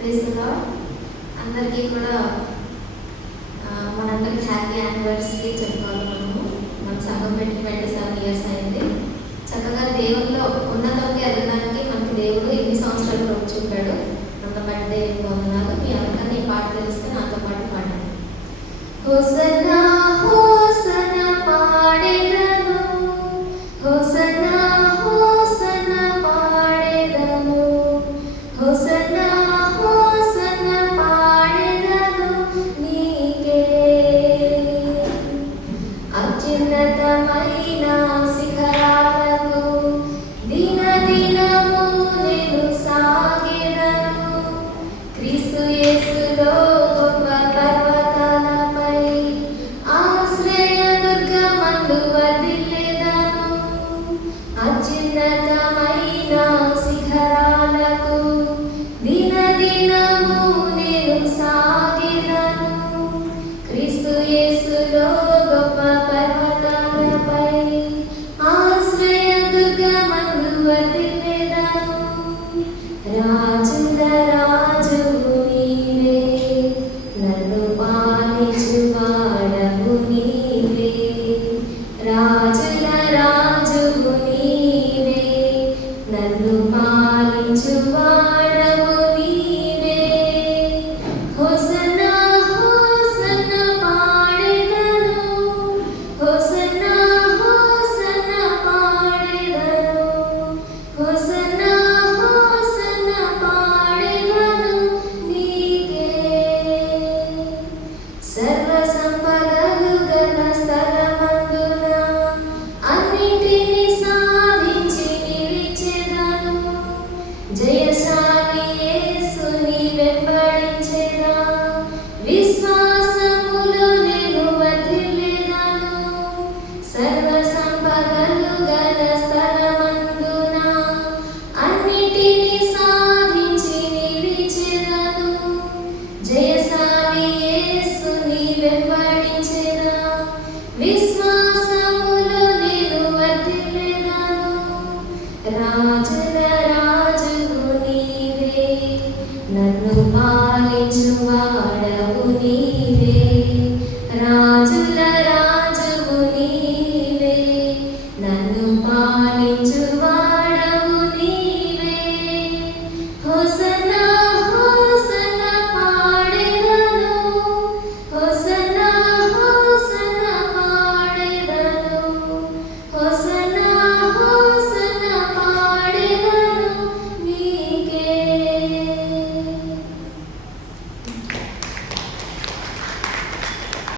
Praise the lord. అందరికీ కూడా మనందరికీ హ్యాపీ యానివర్సరీ చెప్పుకోవాలి. మన సంఘం పెట్టి 27 years అయింది. చక్కగా దేవుల్లో ఉన్నతంగా ఎదగడానికి మనకి దేవుడు ఎన్ని సంవత్సరాలు కూడా చూపాడు. మన బర్త్డే వందనాలు. మీ అందరికీ ఈ పాట తెలిస్తే నాతో పాటు పాడండి. హోసన్నా హోసన్నా పాడేదను, హోసన్నా హోసన్నా పాడేదను, హోసన్నా హోసన్నా పాడేదను నీకే. అత్యున్నతమైన శిఖరాలకు దినదినము నేను సాగెదను. క్రీస్తు యేసులో గొప్ప పర్వతాలపై ఆశ్రయదుర్గమందు వర్ధిల్లెదను. అత్యున్నతమైన శిఖరాలకు దినదినము నేను సాగెదను. క్రీస్తు యేసులో గొప్ప పర్వతాలపై ఆశ్రయదుర్గమందు వర్ధిల్లెదను. రాజుల రాజువు నీవే, నన్ను పాలించువాడవు నీవే. రాజుల రాజువు నీవే, నన్ను పాలించువాడవు నీవే. హోసన్నా హోసన్నా పాడెదను, హోసన్నా హోసన్నా పాడెదను, హోసన్నా హోసన్నా పాడెదను నీకే. సర్వ సంపదలు గల స్థలమందున అన్నింటినీ సాధించి నిలిచెదను. జయశాలి